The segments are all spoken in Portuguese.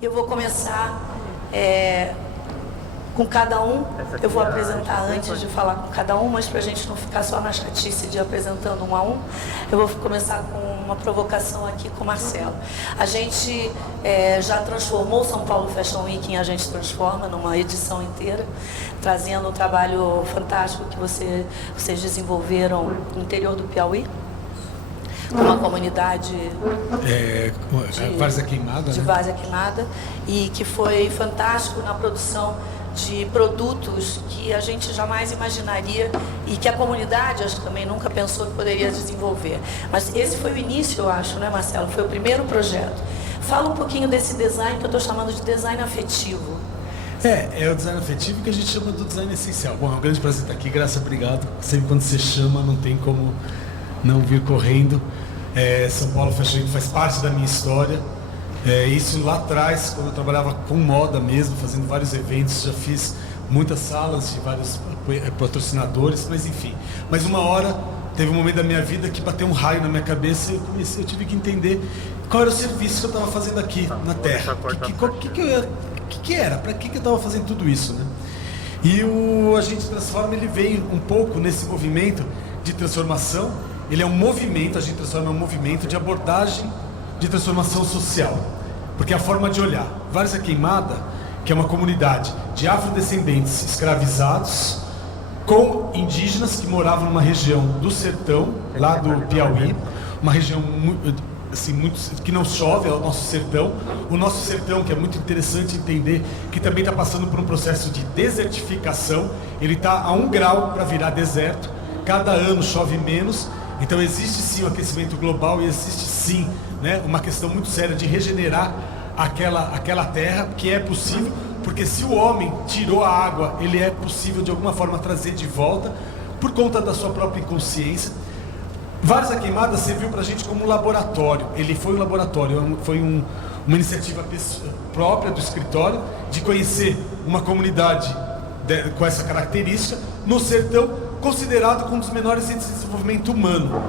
Eu vou começar com cada um. Eu vou apresentar antes de falar com cada um, mas para a gente não ficar só na chatice de apresentando um a um, eu vou começar com uma provocação aqui com o Marcelo. A gente já transformou o São Paulo Fashion Week em A Gente Transforma, numa edição inteira, trazendo um trabalho fantástico que vocês desenvolveram no interior do Piauí, com uma comunidade de Várzea Queimada, de Várzea Queimada, e que foi fantástico na produção de produtos que a gente jamais imaginaria e que a comunidade, acho que também nunca pensou que poderia desenvolver. Mas esse foi o início, eu acho, né, Marcelo? Foi o primeiro projeto. Fala um pouquinho desse design que eu estou chamando de design afetivo. É o design afetivo que a gente chama do design essencial. Bom, é um grande prazer estar aqui, Graça, obrigado. Sempre quando você chama, não tem como não vir correndo. São Paulo Fashion Week faz parte da minha história. Isso lá atrás, quando eu trabalhava com moda mesmo, fazendo vários eventos, já fiz muitas salas de vários patrocinadores, mas enfim. Mas uma hora, teve um momento da minha vida que bateu um raio na minha cabeça e eu tive que entender qual era o serviço que eu estava fazendo aqui na Terra. O que era? Para que eu estava fazendo tudo isso, né? E o A Gente Transforma, ele veio um pouco nesse movimento de transformação. Ele é um movimento, A Gente Transforma é um movimento de abordagem de transformação social, porque é a forma de olhar. Várzea Queimada, que é uma comunidade de afrodescendentes escravizados com indígenas que moravam numa região do sertão, lá do Piauí, uma região assim, que não chove, é o nosso sertão. O nosso sertão, que é muito interessante entender, que também está passando por um processo de desertificação. Ele está a 1 grau para virar deserto, cada ano chove menos. Então existe sim o aquecimento global e existe sim, né, uma questão muito séria de regenerar aquela terra, que é possível, porque se o homem tirou a água, ele é possível de alguma forma trazer de volta, por conta da sua própria inconsciência. Várzea Queimada serviu para a gente como um laboratório. Ele foi um laboratório, foi uma iniciativa própria do escritório, de conhecer uma comunidade com essa característica, no sertão, considerado um dos menores índices de desenvolvimento humano.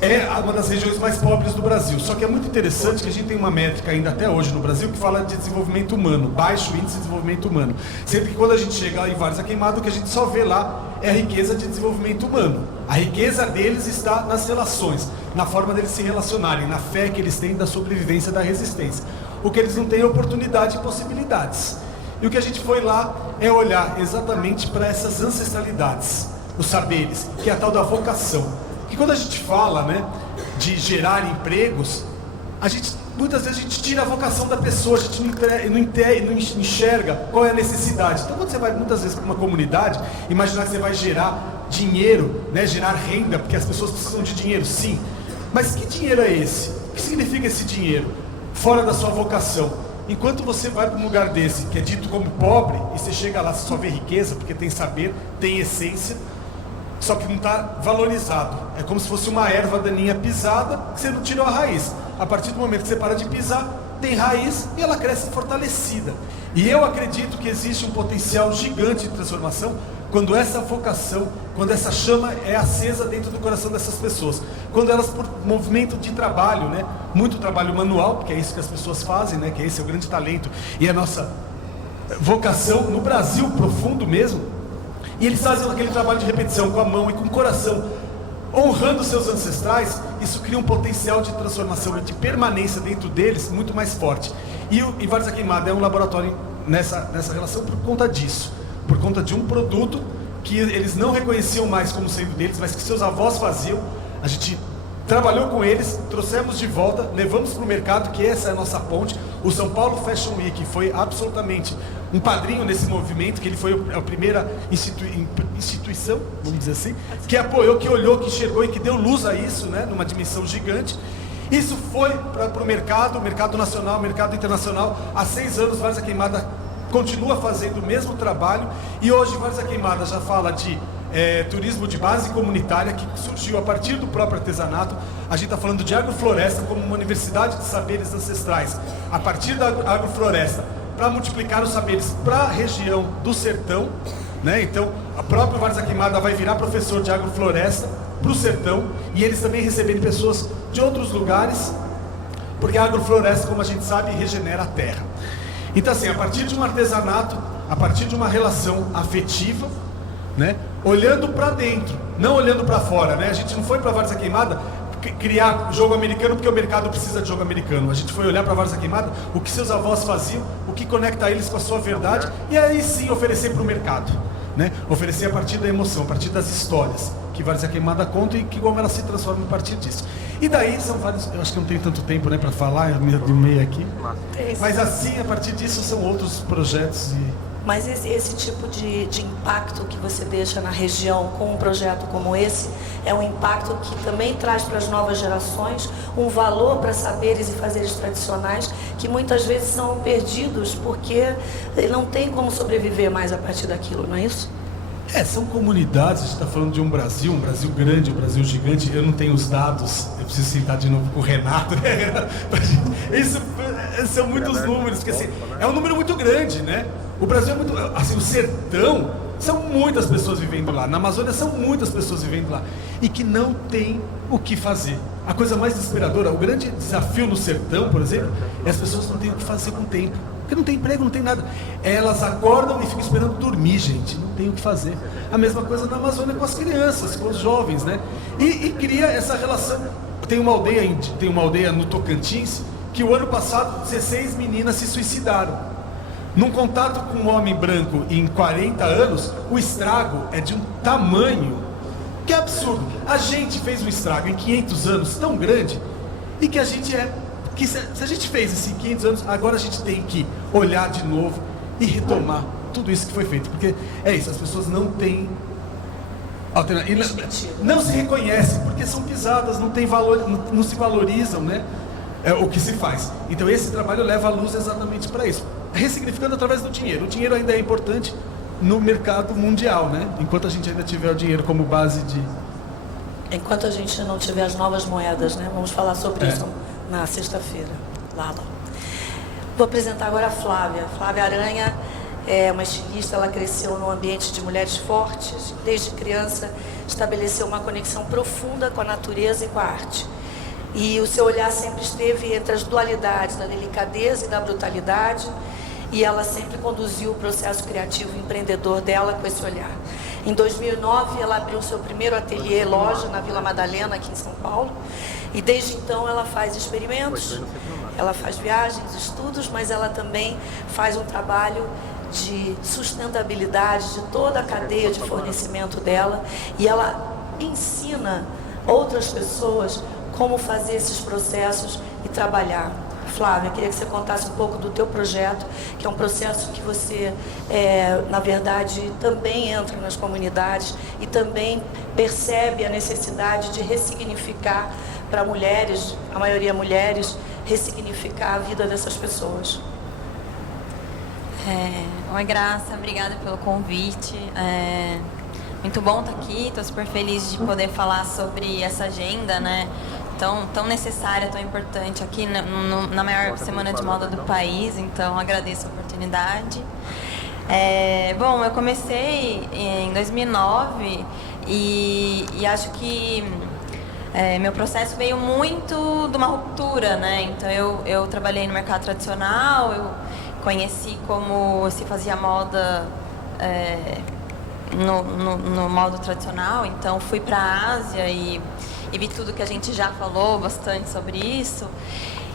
É uma das regiões mais pobres do Brasil. Só que é muito interessante que a gente tem uma métrica ainda até hoje no Brasil que fala de desenvolvimento humano, baixo índice de desenvolvimento humano. Sempre que quando a gente chega em Várzea Queimada, o que a gente só vê lá é a riqueza de desenvolvimento humano. A riqueza deles está nas relações, na forma deles se relacionarem, na fé que eles têm da sobrevivência, da resistência. O que eles não têm é oportunidade e possibilidades. E o que a gente foi lá é olhar exatamente para essas ancestralidades, os saberes, que é a tal da vocação. Que quando a gente fala, né, de gerar empregos, muitas vezes a gente tira a vocação da pessoa, a gente não enxerga qual é a necessidade. Então quando você vai muitas vezes para uma comunidade, imaginar que você vai gerar dinheiro, né, gerar renda, porque as pessoas precisam de dinheiro, sim. Mas que dinheiro é esse? O que significa esse dinheiro? Fora da sua vocação. Enquanto você vai para um lugar desse, que é dito como pobre, e você chega lá, você só vê riqueza, porque tem saber, tem essência, só que não está valorizado. É como se fosse uma erva daninha pisada, que você não tirou a raiz. A partir do momento que você para de pisar, tem raiz e ela cresce fortalecida. E eu acredito que existe um potencial gigante de transformação quando essa vocação, quando essa chama é acesa dentro do coração dessas pessoas. Quando elas, por movimento de trabalho, né, muito trabalho manual, que é isso que as pessoas fazem, né, que esse é o grande talento e a nossa vocação no Brasil profundo mesmo. E eles fazem aquele trabalho de repetição com a mão e com o coração, honrando seus ancestrais. Isso cria um potencial de transformação e de permanência dentro deles muito mais forte. E Várzea Queimada é um laboratório nessa relação por conta disso, por conta de um produto que eles não reconheciam mais como sendo deles, mas que seus avós faziam. A gente trabalhou com eles, trouxemos de volta, levamos para o mercado, que essa é a nossa ponte. O São Paulo Fashion Week foi absolutamente um padrinho nesse movimento, que ele foi a primeira instituição, vamos dizer assim, que apoiou, que olhou, que enxergou e que deu luz a isso, né, numa dimensão gigante. Isso foi para o mercado nacional, mercado internacional. Há 6 anos, Várzea Queimada continua fazendo o mesmo trabalho, e hoje Várzea Queimada já fala de turismo de base comunitária, que surgiu a partir do próprio artesanato. A gente está falando de agrofloresta como uma universidade de saberes ancestrais, a partir da agrofloresta, para multiplicar os saberes para a região do sertão, né? Então, a própria Várzea Queimada vai virar professor de agrofloresta para o sertão, e eles também receberem pessoas de outros lugares. porque a agrofloresta, como a gente sabe, regenera a terra. Então assim, a partir de um artesanato, a partir de uma relação afetiva, né, olhando para dentro, não olhando para fora, né? A gente não foi para Várzea Queimada criar jogo americano porque o mercado precisa de jogo americano. A gente foi olhar para Várzea Queimada, o que seus avós faziam, o que conecta eles com a sua verdade, e aí sim oferecer para o mercado, né? Oferecer a partir da emoção, a partir das histórias que Várzea Queimada conta e que como ela se transforma a partir disso. E daí são vários, eu acho que não tenho tanto tempo, né, para falar, eu me meio aqui, mas assim, a partir disso são outros projetos e... Mas esse tipo de impacto que você deixa na região com um projeto como esse é um impacto que também traz para as novas gerações um valor para saberes e fazeres tradicionais que muitas vezes são perdidos porque não tem como sobreviver mais a partir daquilo, não é isso? São comunidades, a gente está falando de um Brasil grande, um Brasil gigante. Eu não tenho os dados, eu preciso sentar de novo com o Renato, né? Isso são muitos números, porque assim, é um número muito grande, né? O Brasil é muito, assim, o sertão, são muitas pessoas vivendo lá, na Amazônia são muitas pessoas vivendo lá, e que não tem o que fazer. A coisa mais desesperadora, o grande desafio no sertão, por exemplo, é as pessoas não têm o que fazer com o tempo. Porque não tem emprego, não tem nada. Elas acordam e ficam esperando dormir, gente. Não tem o que fazer. A mesma coisa na Amazônia com as crianças, com os jovens, né? E cria essa relação. Tem uma aldeia no Tocantins que o ano passado 16 meninas se suicidaram. Num contato com um homem branco em 40 anos, o estrago é de um tamanho que é absurdo. A gente fez um estrago em 500 anos tão grande e que a gente que se a gente fez isso em 500 anos, agora a gente tem que olhar de novo e retomar tudo isso que foi feito, porque é isso, as pessoas não têm alternativa, não se reconhecem, porque são pisadas, não tem valor, não se valorizam, né? O que se faz. Então esse trabalho leva a luz exatamente para isso, ressignificando através do dinheiro. O dinheiro ainda é importante no mercado mundial, né? Enquanto a gente ainda tiver o dinheiro como base de... Enquanto a gente não tiver as novas moedas, né? Vamos falar sobre isso na sexta-feira. Lá. Vou apresentar agora a Flávia. Flávia Aranha é uma estilista, ela cresceu num ambiente de mulheres fortes. Desde criança estabeleceu uma conexão profunda com a natureza e com a arte. E o seu olhar sempre esteve entre as dualidades, da delicadeza e da brutalidade. E ela sempre conduziu o processo criativo e empreendedor dela com esse olhar. Em 2009, ela abriu seu primeiro ateliê, loja, na Vila Madalena, aqui em São Paulo. E desde então ela faz experimentos, ela faz viagens, estudos, mas ela também faz um trabalho de sustentabilidade de toda a cadeia de fornecimento dela. E ela ensina outras pessoas como fazer esses processos e trabalhar. Flávia, eu queria que você contasse um pouco do teu projeto, que é um processo que você, na verdade, também entra nas comunidades e também percebe a necessidade de ressignificar para mulheres, a maioria mulheres, ressignificar a vida dessas pessoas. Oi, Graça, obrigada pelo convite. Muito bom estar aqui, estou super feliz de poder falar sobre essa agenda, né? Tão necessária, tão importante aqui na maior semana de moda do país, então agradeço a oportunidade. Bom, eu comecei em 2009 e acho que meu processo veio muito de uma ruptura, né? Então eu trabalhei no mercado tradicional, eu conheci como se fazia moda no modo tradicional, então fui para a Ásia e vi tudo que a gente já falou bastante sobre isso.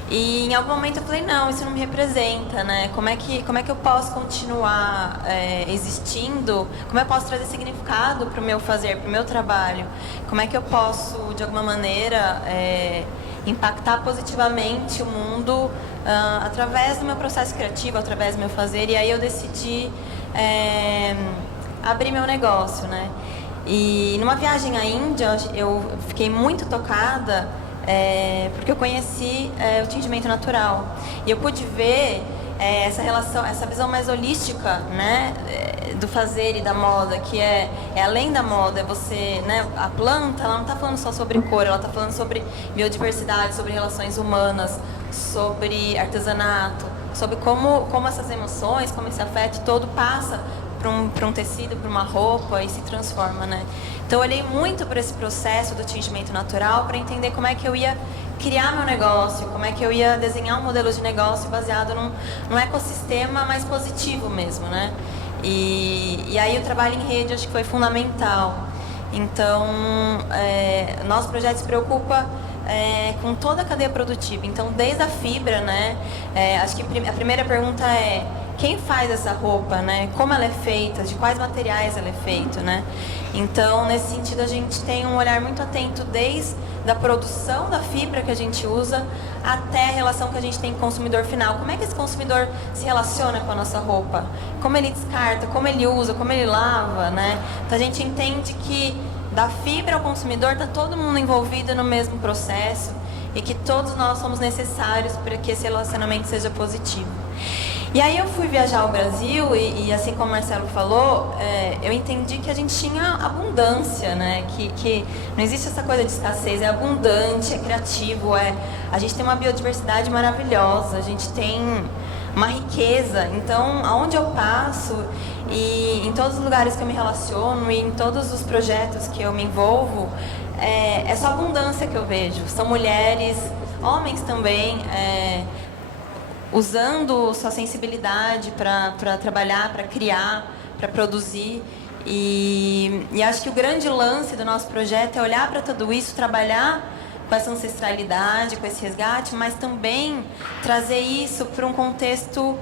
E em algum momento eu falei, não, isso não me representa, né? Como é que eu posso continuar existindo? Como eu posso trazer significado para o meu fazer, para o meu trabalho? Como é que eu posso, de alguma maneira, impactar positivamente o mundo através do meu processo criativo, através do meu fazer? E aí eu decidi abrir meu negócio, né? E numa viagem à Índia, eu fiquei muito tocada porque eu conheci o tingimento natural. E eu pude ver essa relação, essa visão mais holística, né, do fazer e da moda, que é além da moda, você, né, a planta, ela não está falando só sobre cor, ela está falando sobre biodiversidade, sobre relações humanas, sobre artesanato, sobre como essas emoções, como esse afeto todo passa para um tecido, para uma roupa e se transforma, né? Então eu olhei muito para esse processo do tingimento natural para entender como é que eu ia criar meu negócio, como é que eu ia desenhar um modelo de negócio baseado num ecossistema mais positivo mesmo, né? E aí o trabalho em rede acho que foi fundamental. Então, nosso projeto se preocupa com toda a cadeia produtiva. Então, desde a fibra, né? Acho que a primeira pergunta é: quem faz essa roupa, né? Como ela é feita, de quais materiais ela é feita, né? Então, nesse sentido, a gente tem um olhar muito atento desde a produção da fibra que a gente usa até a relação que a gente tem com o consumidor final. Como é que esse consumidor se relaciona com a nossa roupa? Como ele descarta, como ele usa, como ele lava, né? Então, a gente entende que da fibra ao consumidor está todo mundo envolvido no mesmo processo e que todos nós somos necessários para que esse relacionamento seja positivo. E aí eu fui viajar ao Brasil e assim como o Marcelo falou, eu entendi que a gente tinha abundância, né? Que não existe essa coisa de escassez, é abundante, é criativo, a gente tem uma biodiversidade maravilhosa, a gente tem uma riqueza. Então, aonde eu passo e em todos os lugares que eu me relaciono e em todos os projetos que eu me envolvo, é só abundância que eu vejo. São mulheres, homens também, usando sua sensibilidade para trabalhar, para criar, para produzir. E acho que o grande lance do nosso projeto é olhar para tudo isso, trabalhar com essa ancestralidade, com esse resgate, mas também trazer isso para um contexto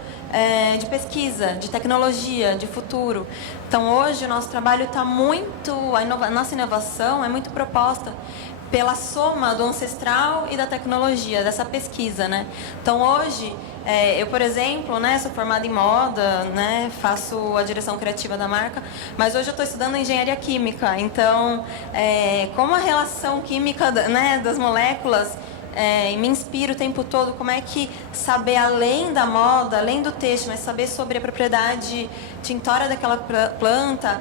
de pesquisa, de tecnologia, de futuro. Então, hoje, o nosso trabalho está muito... A nossa inovação é muito proposta pela soma do ancestral e da tecnologia, dessa pesquisa, né? Então, hoje, eu, por exemplo, né, sou formada em moda, né, faço a direção criativa da marca, mas hoje eu estou estudando engenharia química. Então, como a relação química, né, das moléculas me inspira o tempo todo, como é que saber além da moda, além do texto, mas saber sobre a propriedade tintória daquela planta,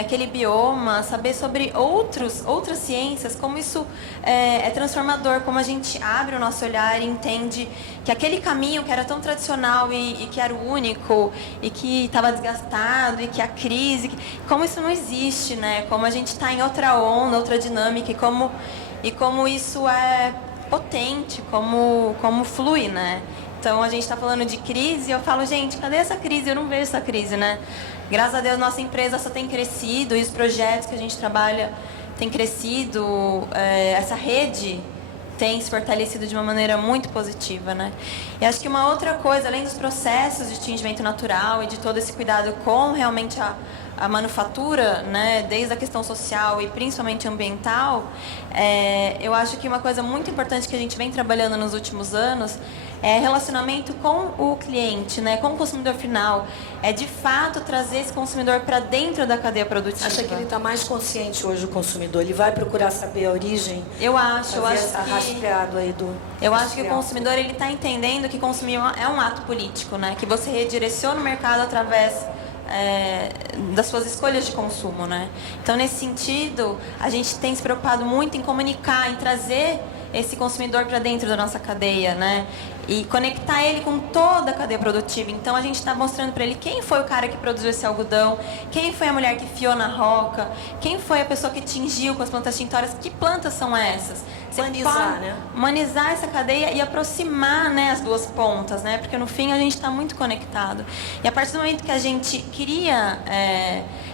aquele bioma, saber sobre outras ciências, como isso é transformador, como a gente abre o nosso olhar e entende que aquele caminho que era tão tradicional e que era o único, e que estava desgastado, e que a crise, como isso não existe, né? Como a gente está em outra onda, outra dinâmica, e como isso é potente, como flui, né? Então, a gente está falando de crise e eu falo, gente, cadê essa crise? Eu não vejo essa crise, né? Graças a Deus, nossa empresa só tem crescido e os projetos que a gente trabalha têm crescido, essa rede tem se fortalecido de uma maneira muito positiva, né? E acho que uma outra coisa, além dos processos de tingimento natural e de todo esse cuidado com realmente a manufatura, né, desde a questão social e principalmente ambiental, eu acho que uma coisa muito importante que a gente vem trabalhando nos últimos anos é relacionamento com o cliente, né, com o consumidor final. É de fato trazer esse consumidor para dentro da cadeia produtiva. Acha que ele está mais consciente hoje, o consumidor? Ele vai procurar saber a origem? Eu acho que rastreado aí do. Eu acho que o consumidor ele está entendendo que consumir é um ato político, né, que você redireciona o mercado através das suas escolhas de consumo, né? Então, nesse sentido, a gente tem se preocupado muito em comunicar, em trazer esse consumidor para dentro da nossa cadeia, né? E conectar ele com toda a cadeia produtiva. Então, a gente está mostrando para ele quem foi o cara que produziu esse algodão, quem foi a mulher que fiou na roca, quem foi a pessoa que tingiu com as plantas tintórias, que plantas são essas? Humanizar, né? Humanizar essa cadeia e aproximar, né, as duas pontas, né? Porque no fim a gente está muito conectado. E a partir do momento que a gente cria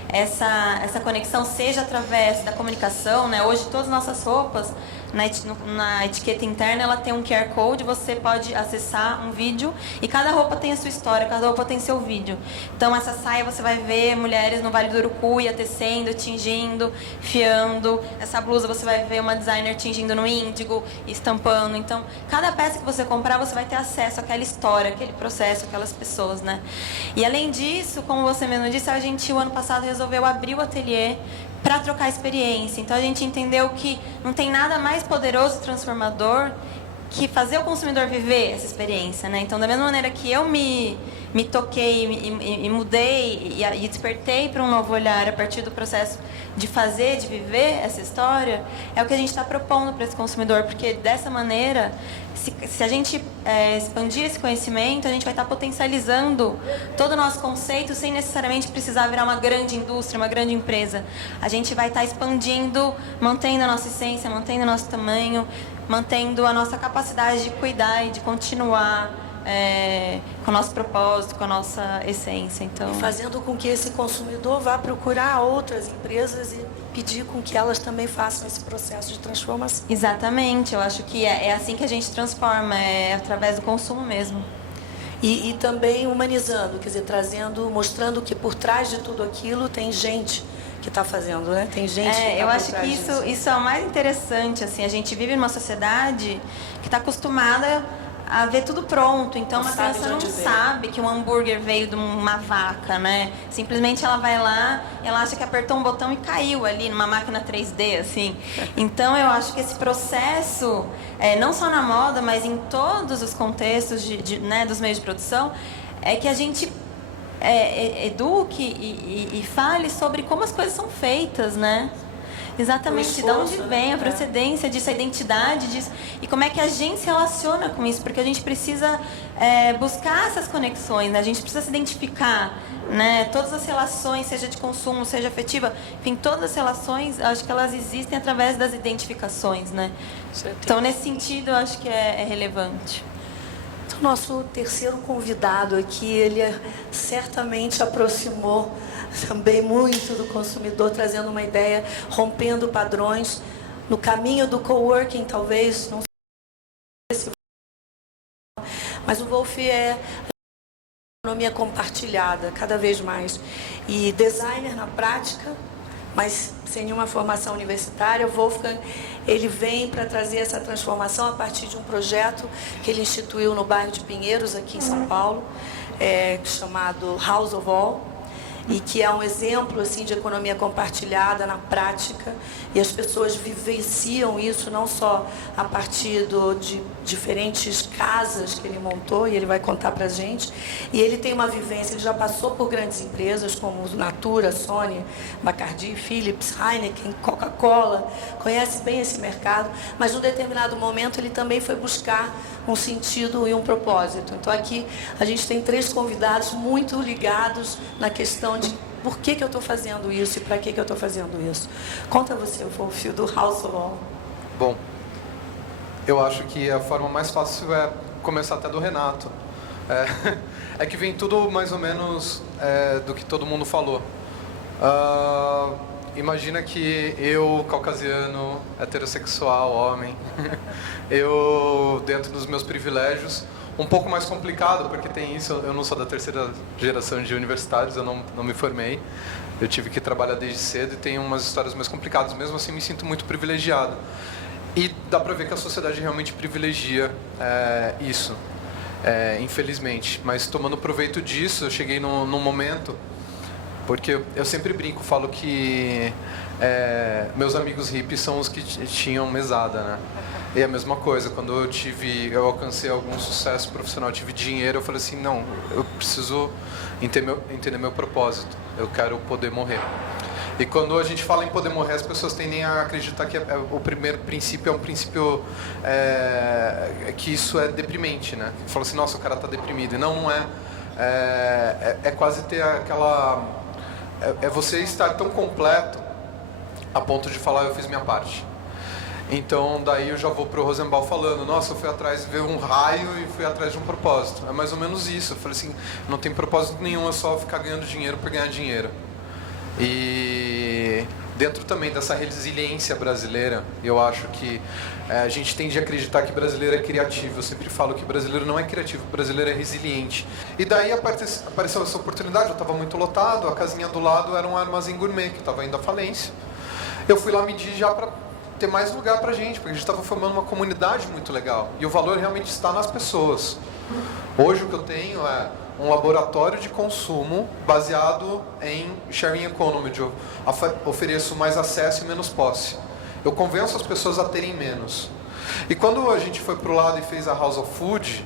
essa conexão, seja através da comunicação, né? Hoje todas as nossas roupas, na etiqueta interna, ela tem um QR Code, você pode acessar um vídeo e cada roupa tem a sua história, cada roupa tem seu vídeo. Então essa saia você vai ver mulheres no Vale do Urucuia tecendo, tingindo, fiando. Essa blusa você vai ver uma designer tingindo no índigo, estampando. Então cada peça que você comprar, você vai ter acesso àquela história, aquele processo, aquelas pessoas, né? E além disso, como você mesmo disse, a gente o ano passado resolveu abrir o ateliê para trocar experiência. Então a gente entendeu que não tem nada mais poderoso e transformador que fazer o consumidor viver essa experiência, né? Então, da mesma maneira que eu me toquei e mudei e despertei para um novo olhar a partir do processo de fazer, de viver essa história, é o que a gente está propondo para esse consumidor, porque dessa maneira, se a gente expandir esse conhecimento, a gente vai estar potencializando todo o nosso conceito sem necessariamente precisar virar uma grande indústria, uma grande empresa. A gente vai estar expandindo, mantendo a nossa essência, mantendo o nosso tamanho, mantendo a nossa capacidade de cuidar e de continuar com o nosso propósito, com a nossa essência. Então, e fazendo com que esse consumidor vá procurar outras empresas e pedir com que elas também façam esse processo de transformação. exatamente, eu acho que é assim que a gente transforma, é através do consumo mesmo. E também humanizando, quer dizer, trazendo, mostrando que por trás de tudo aquilo tem gente que está fazendo, né? Tem gente que eu por acho que trás disso. isso é o mais interessante, assim, a gente vive numa sociedade que está acostumada a ver tudo pronto, então Não uma sabe criança de não onde veio. sabe que um hambúrguer veio de uma vaca, né? Simplesmente ela vai lá, ela acha que apertou um botão e caiu ali numa máquina 3D, assim. Então eu acho que esse processo, não só na moda, mas em todos os contextos né, dos meios de produção, é que a gente eduque e fale sobre como as coisas são feitas, né? Exatamente, de onde vem a procedência disso, a identidade disso e como é que a gente se relaciona com isso, porque a gente precisa buscar essas conexões, né? A gente precisa se identificar, né? Todas as relações, seja de consumo, seja afetiva, enfim, todas as relações, acho que elas existem através das identificações, né? Então, nesse sentido, eu acho que é relevante. Então, nosso terceiro convidado aqui, ele certamente aproximou também muito do consumidor, trazendo uma ideia, rompendo padrões no caminho do coworking, talvez, não sei se... Mas o Wolf é economia compartilhada, cada vez mais. E designer na prática, mas sem nenhuma formação universitária. O Wolfgang, ele vem para trazer essa transformação a partir de um projeto que ele instituiu no bairro de Pinheiros, aqui em São Paulo, chamado House of All, e que é um exemplo assim de economia compartilhada na prática, e as pessoas vivenciam isso não só a partir de diferentes casas que ele montou, e ele vai contar para a gente, e ele tem uma vivência, ele já passou por grandes empresas como Natura, Sony, Bacardi, Philips, Heineken, Coca-Cola, conhece bem esse mercado, mas num determinado momento ele também foi buscar um sentido e um propósito. Então aqui a gente tem 3 convidados muito ligados na questão de por que eu estou fazendo isso e para que eu estou fazendo isso. Conta você, Wolf, do House of All. Bom, eu acho que a forma mais fácil é começar até do Renato. É que vem tudo mais ou menos do que todo mundo falou. Imagina que eu, caucasiano, heterossexual, homem, eu, dentro dos meus privilégios, um pouco mais complicado, porque tem isso, eu não sou da terceira geração de universitários, eu não me formei, eu tive que trabalhar desde cedo e tenho umas histórias mais complicadas, mesmo assim me sinto muito privilegiado. E dá pra ver que a sociedade realmente privilegia isso, infelizmente. Mas tomando proveito disso, eu cheguei num momento... Porque eu sempre brinco, falo que meus amigos hippies são os que tinham mesada, né? E a mesma coisa, quando eu alcancei algum sucesso profissional, tive dinheiro, eu falei assim, não, eu preciso entender meu propósito, eu quero poder morrer. E quando a gente fala em poder morrer, as pessoas tendem a acreditar que o primeiro princípio é um princípio que isso é deprimente, né? Fala assim, nossa, o cara tá deprimido. E não é. É quase ter aquela... É você estar tão completo a ponto de falar, eu fiz minha parte. Então, daí eu já vou pro Rosenbaum falando, nossa, eu fui atrás de ver um raio e fui atrás de um propósito. É mais ou menos isso. Eu falei assim, não tem propósito nenhum, é só ficar ganhando dinheiro por ganhar dinheiro. E dentro também dessa resiliência brasileira, eu acho que a gente tende a acreditar que brasileiro é criativo. Eu sempre falo que brasileiro não é criativo, brasileiro é resiliente. E daí apareceu essa oportunidade, eu estava muito lotado, a casinha do lado era um armazém gourmet, que estava indo à falência. Eu fui lá medir já para ter mais lugar para a gente, porque a gente estava formando uma comunidade muito legal. E o valor realmente está nas pessoas. Hoje o que eu tenho é um laboratório de consumo baseado em sharing economy, onde eu ofereço mais acesso e menos posse. Eu convenço as pessoas a terem menos. E quando a gente foi para o lado e fez a House of Food,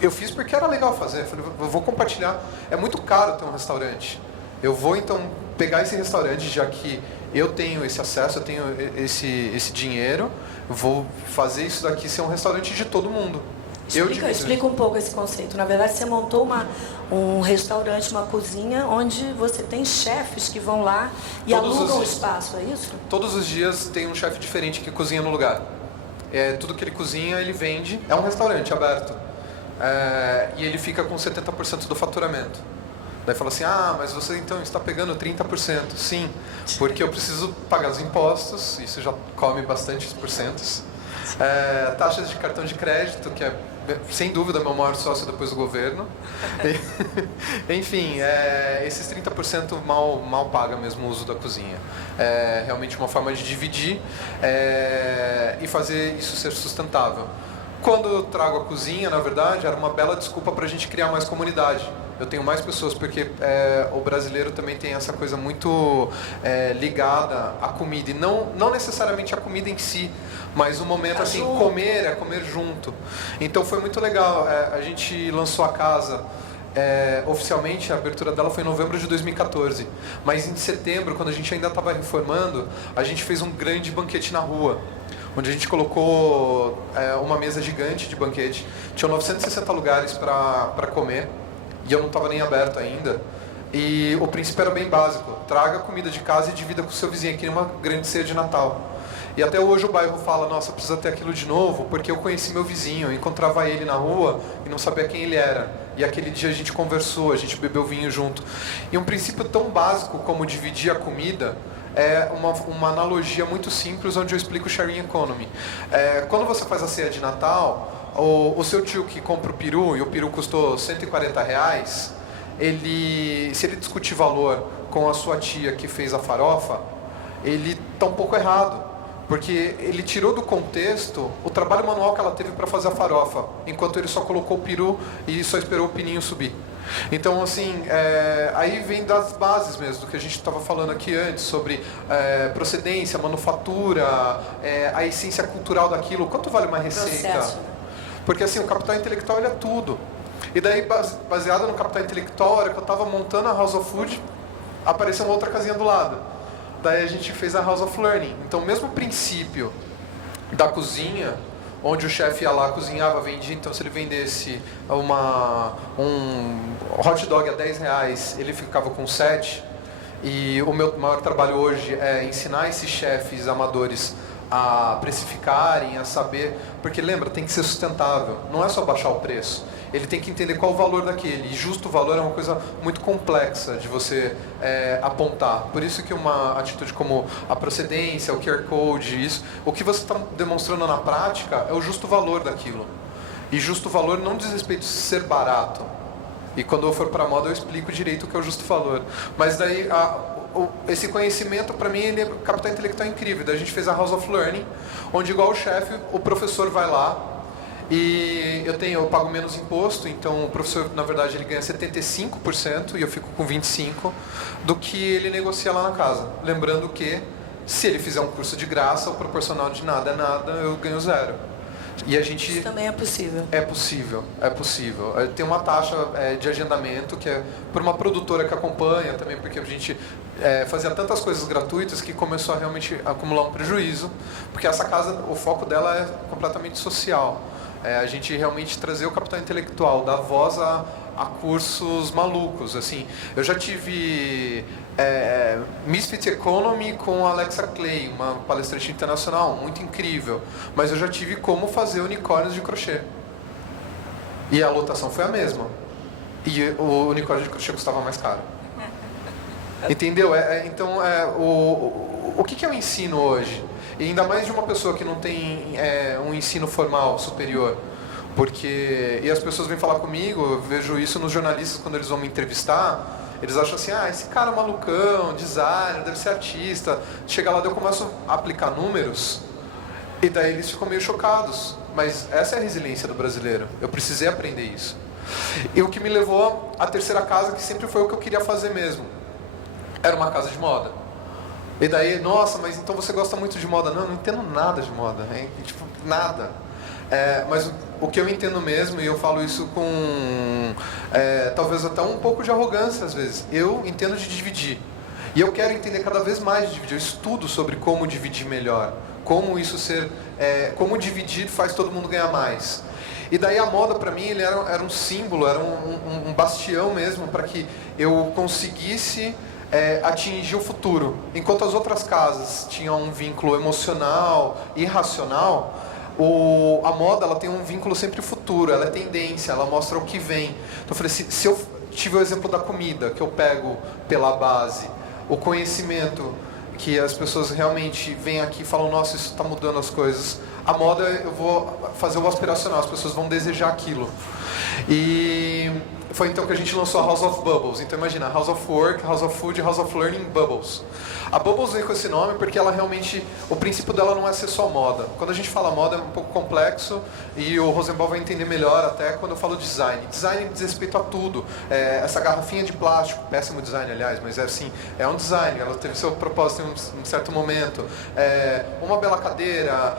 eu fiz porque era legal fazer. Eu falei, eu vou compartilhar. É muito caro ter um restaurante. Eu vou então pegar esse restaurante, já que eu tenho esse acesso, eu tenho esse dinheiro, vou fazer isso daqui ser um restaurante de todo mundo. Explica um pouco esse conceito. Na verdade, você montou um restaurante, uma cozinha, onde você tem chefes que vão lá e alugam o espaço, é isso? Todos os dias tem um chefe diferente que cozinha no lugar. tudo que ele cozinha, ele vende. É um restaurante aberto. E ele fica com 70% do faturamento. Daí fala assim, mas você então está pegando 30%. Sim, porque eu preciso pagar os impostos, isso já come bastante porcentos. Taxas de cartão de crédito, que é sem dúvida meu maior sócio depois do governo. Enfim, esses 30% mal paga mesmo o uso da cozinha. É realmente uma forma de dividir e fazer isso ser sustentável. Quando eu trago a cozinha, na verdade, era uma bela desculpa para a gente criar mais comunidade. Eu tenho mais pessoas, porque o brasileiro também tem essa coisa muito ligada à comida. E não necessariamente a comida em si, mas o momento assim, comer junto. Então foi muito legal. A gente lançou a casa, oficialmente a abertura dela foi em novembro de 2014. Mas em setembro, quando a gente ainda estava reformando, a gente fez um grande banquete na rua, onde a gente colocou uma mesa gigante de banquete. Tinha 960 lugares para comer. E eu não estava nem aberto ainda. E o princípio era bem básico. Traga comida de casa e divida com o seu vizinho, aqui numa grande ceia de Natal. E até hoje o bairro fala, nossa, precisa ter aquilo de novo, porque eu conheci meu vizinho, eu encontrava ele na rua e não sabia quem ele era. E aquele dia a gente conversou, a gente bebeu vinho junto. E um princípio tão básico como dividir a comida é uma analogia muito simples, onde eu explico o sharing economy. Quando você faz a ceia de Natal, o seu tio que compra o peru, e o peru custou R$140, se ele discutir valor com a sua tia que fez a farofa, ele está um pouco errado, porque ele tirou do contexto o trabalho manual que ela teve para fazer a farofa, enquanto ele só colocou o peru e só esperou o pininho subir. Então, assim, aí vem das bases mesmo, do que a gente estava falando aqui antes, sobre procedência, manufatura, a essência cultural daquilo. Quanto vale uma receita? Processo. Porque assim, o capital intelectual ele é tudo. E daí, baseado no capital intelectual, a hora que eu estava montando a House of Food, apareceu uma outra casinha do lado. Daí a gente fez a House of Learning. Então, o mesmo princípio da cozinha, onde o chefe ia lá, cozinhava, vendia. Então, se ele vendesse um hot dog a R$10, ele ficava com 7. E o meu maior trabalho hoje é ensinar esses chefes amadores a precificarem, a saber, porque lembra, tem que ser sustentável, não é só baixar o preço, ele tem que entender qual o valor daquele, e justo valor é uma coisa muito complexa de você apontar, por isso que uma atitude como a procedência, o QR Code, isso, o que você está demonstrando na prática é o justo valor daquilo, e justo valor não diz respeito a ser barato, e quando eu for para a moda eu explico direito o que é o justo valor, mas daí esse conhecimento, para mim, ele é capital intelectual incrível. Daí a gente fez a House of Learning, onde igual o chefe, o professor vai lá e eu pago menos imposto, então o professor, na verdade, ele ganha 75% e eu fico com 25% do que ele negocia lá na casa. Lembrando que, se ele fizer um curso de graça, o proporcional de nada é nada, eu ganho 0. E a gente... Isso também é possível. É possível. Tem uma taxa de agendamento que é por uma produtora que acompanha também, porque a gente fazia tantas coisas gratuitas que começou a realmente acumular um prejuízo, porque essa casa, o foco dela é completamente social. A gente realmente trazer o capital intelectual, dar voz a cursos malucos. Assim, eu já tive Misfit Economy com a Alexa Clay, uma palestrante internacional muito incrível, mas eu já tive como fazer unicórnios de crochê e a lotação foi a mesma e o unicórnio de crochê custava mais caro. Entendeu? Então, o que é o ensino hoje? E ainda mais de uma pessoa que não tem um ensino formal superior. Porque, e as pessoas vêm falar comigo, eu vejo isso nos jornalistas quando eles vão me entrevistar, eles acham assim, esse cara é malucão, designer, deve ser artista. Chega lá, eu começo a aplicar números, e daí eles ficam meio chocados. Mas essa é a resiliência do brasileiro, eu precisei aprender isso. E o que me levou à terceira casa, que sempre foi o que eu queria fazer mesmo. Era uma casa de moda. E daí, nossa, mas então você gosta muito de moda? Não, eu não entendo nada de moda, hein? Tipo, nada. Mas o que eu entendo mesmo, e eu falo isso com talvez até um pouco de arrogância às vezes, eu entendo de dividir. E eu quero entender cada vez mais de dividir. Eu estudo sobre como dividir melhor, como isso como dividir faz todo mundo ganhar mais. E daí a moda para mim ele era um símbolo, era um bastião mesmo para que eu conseguisse atingir o futuro. Enquanto as outras casas tinham um vínculo emocional, irracional, a moda ela tem um vínculo sempre futuro, ela é tendência, ela mostra o que vem. Então eu falei, se eu tive o exemplo da comida, que eu pego pela base, o conhecimento, que as pessoas realmente vêm aqui e falam, nossa, isso está mudando as coisas. A moda, eu vou fazer o aspiracional, as pessoas vão desejar aquilo. E foi então que a gente lançou a House of Bubbles. Então imagina, House of Work, House of Food, House of Learning, Bubbles. A Bubbles veio com esse nome porque ela realmente, o princípio dela não é ser só moda. Quando a gente fala moda é um pouco complexo e o Rosenbaum vai entender melhor até quando eu falo design. Design diz respeito a tudo. Essa garrafinha de plástico, péssimo design aliás, mas é assim, é um design, ela teve seu propósito em um certo momento. Uma bela cadeira,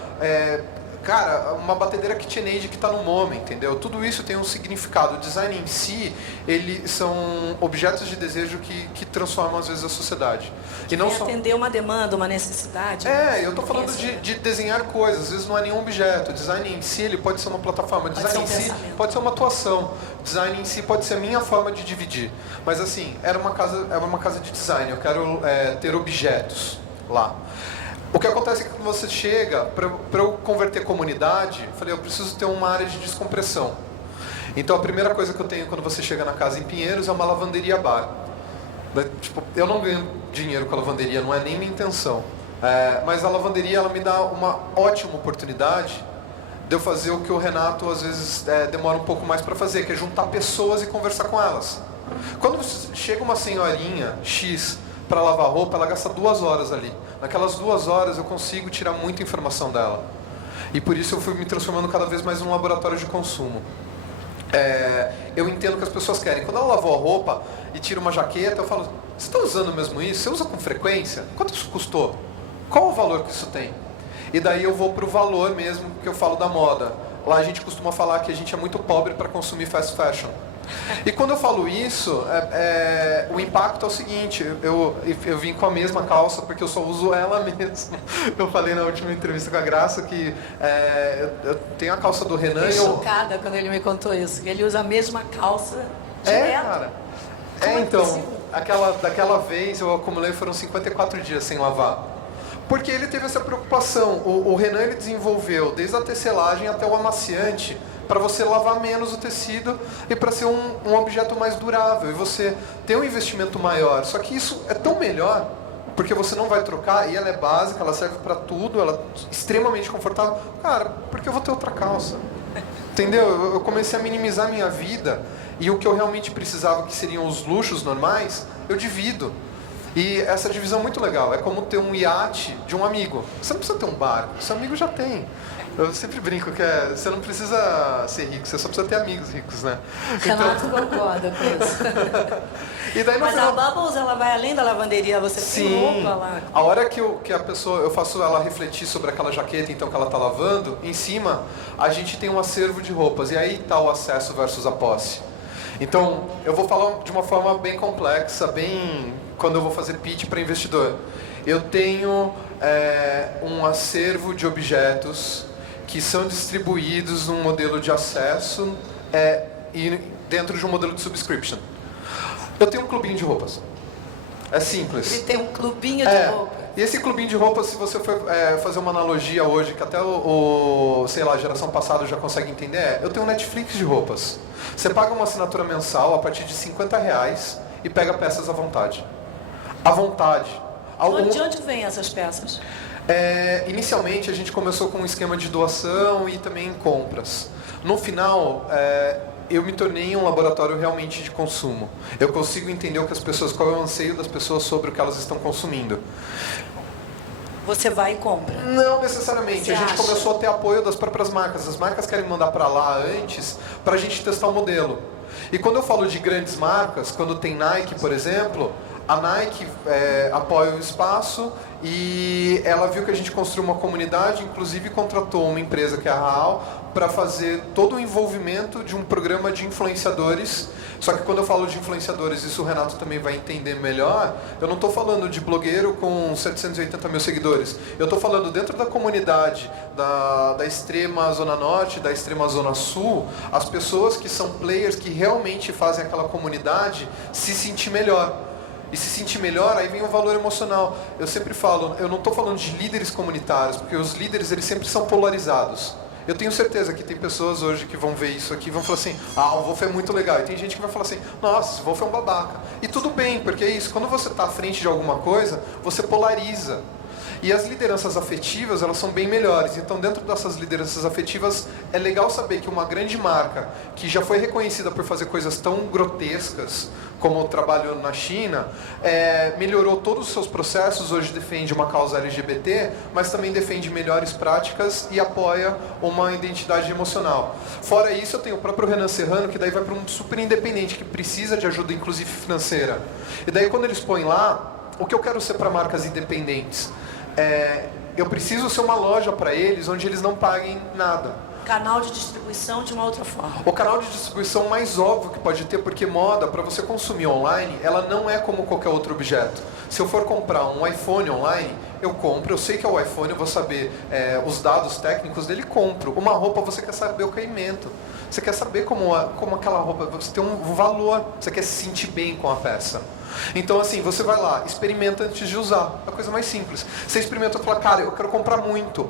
cara, uma batedeira KitchenAid que está no MoMA, entendeu? Tudo isso tem um significado. O design em si, eles são objetos de desejo que transformam, às vezes, a sociedade. E não só atender uma demanda, uma necessidade. eu estou falando de desenhar coisas. Às vezes não é nenhum objeto. O design em si, ele pode ser uma plataforma. O design em si pode ser uma atuação. O design em si pode ser a minha forma de dividir. Mas, assim, era uma casa de design. Eu quero ter objetos lá. O que acontece é que quando você chega, para eu converter comunidade, eu falei, eu preciso ter uma área de descompressão. Então a primeira coisa que eu tenho quando você chega na casa em Pinheiros é uma lavanderia bar. Tipo, eu não ganho dinheiro com a lavanderia, não é nem minha intenção. Mas a lavanderia ela me dá uma ótima oportunidade de eu fazer o que o Renato às vezes demora um pouco mais para fazer, que é juntar pessoas e conversar com elas. Quando chega uma senhorinha X para lavar roupa, ela gasta 2 horas ali. Naquelas 2 horas eu consigo tirar muita informação dela. E por isso eu fui me transformando cada vez mais num laboratório de consumo. Eu entendo que as pessoas querem. Quando ela lavou a roupa e tira uma jaqueta, eu falo, você está usando mesmo isso? Você usa com frequência? Quanto isso custou? Qual o valor que isso tem? E daí eu vou para o valor mesmo que eu falo da moda. Lá a gente costuma falar que a gente é muito pobre para consumir fast fashion. E quando eu falo isso, o impacto é o seguinte, eu vim com a mesma calça porque eu só uso ela mesmo. Eu falei na última entrevista com a Graça que eu tenho a calça do Renan. Fiquei chocada quando ele me contou isso, que ele usa a mesma calça direto. Cara. Como Então, daquela vez eu acumulei, foram 54 dias sem lavar. Porque ele teve essa preocupação. O Renan ele desenvolveu desde a tecelagem até o amaciante para você lavar menos o tecido e para ser um objeto mais durável. E você ter um investimento maior. Só que isso é tão melhor, porque você não vai trocar, e ela é básica, ela serve para tudo, ela é extremamente confortável. Cara, porque eu vou ter outra calça? Entendeu? Eu comecei a minimizar a minha vida, e o que eu realmente precisava, que seriam os luxos normais, eu divido. E essa divisão é muito legal. É como ter um iate de um amigo. Você não precisa ter um barco, seu amigo já tem. Eu sempre brinco que você não precisa ser rico, você só precisa ter amigos ricos, né? Renato concorda com isso. E daí, Mas a Bubbles, ela vai além da lavanderia, você tem roupa lá. A hora que a pessoa, eu faço ela refletir sobre aquela jaqueta então que ela está lavando, em cima a gente tem um acervo de roupas, e aí está o acesso versus a posse. Então, eu vou falar de uma forma bem complexa, quando eu vou fazer pitch para investidor. Eu tenho um acervo de objetos que são distribuídos num modelo de acesso e dentro de um modelo de subscription. Eu tenho um clubinho de roupas. É simples. Ele tem um clubinho de roupa. E esse clubinho de roupas, se você for fazer uma analogia hoje, que até sei lá, a geração passada já consegue entender, eu tenho um Netflix de roupas. Você paga uma assinatura mensal a partir de R$50 e pega peças à vontade. À vontade. De onde vêm essas peças? Inicialmente a gente começou com um esquema de doação e também compras. No final, eu me tornei um laboratório realmente de consumo. Eu consigo entender qual é o anseio das pessoas sobre o que elas estão consumindo. Você vai e compra? Não necessariamente. A gente começou a ter apoio das próprias marcas. As marcas querem mandar para lá antes para a gente testar o modelo. E quando eu falo de grandes marcas, quando tem Nike, por exemplo, a Nike apoia o espaço e ela viu que a gente construiu uma comunidade, inclusive contratou uma empresa que é a Raal para fazer todo o envolvimento de um programa de influenciadores. Só que quando eu falo de influenciadores, isso o Renato também vai entender melhor, eu não estou falando de blogueiro com 780 mil seguidores. Eu estou falando dentro da comunidade da extrema Zona Norte, da extrema Zona Sul, as pessoas que são players que realmente fazem aquela comunidade se sentir melhor. E se sentir melhor, aí vem o valor emocional. Eu sempre falo, eu não estou falando de líderes comunitários, porque os líderes eles sempre são polarizados. Eu tenho certeza que tem pessoas hoje que vão ver isso aqui e vão falar assim, o Wolf é muito legal. E tem gente que vai falar assim, nossa, esse Wolf é um babaca. E tudo bem, porque é isso, quando você está à frente de alguma coisa, você polariza. E as lideranças afetivas, elas são bem melhores. Então, dentro dessas lideranças afetivas, é legal saber que uma grande marca, que já foi reconhecida por fazer coisas tão grotescas, como o trabalho na China, melhorou todos os seus processos, hoje defende uma causa LGBT, mas também defende melhores práticas e apoia uma identidade emocional. Fora isso, eu tenho o próprio Renan Serrano, que daí vai para um super independente, que precisa de ajuda, inclusive financeira. E daí, quando eles põem lá, o que eu quero ser para marcas independentes? Eu preciso ser uma loja para eles onde eles não paguem nada. Canal de distribuição de uma outra forma. O canal de distribuição mais óbvio que pode ter, porque moda, para você consumir online, ela não é como qualquer outro objeto. Se eu for comprar um iPhone online, eu compro, eu sei que é o iPhone, eu vou saber os dados técnicos dele, compro. Uma roupa, você quer saber o caimento. Você quer saber como aquela roupa, você tem um valor, você quer se sentir bem com a peça. Então, assim, você vai lá, experimenta antes de usar. É a coisa mais simples. Você experimenta e fala, cara, eu quero comprar muito.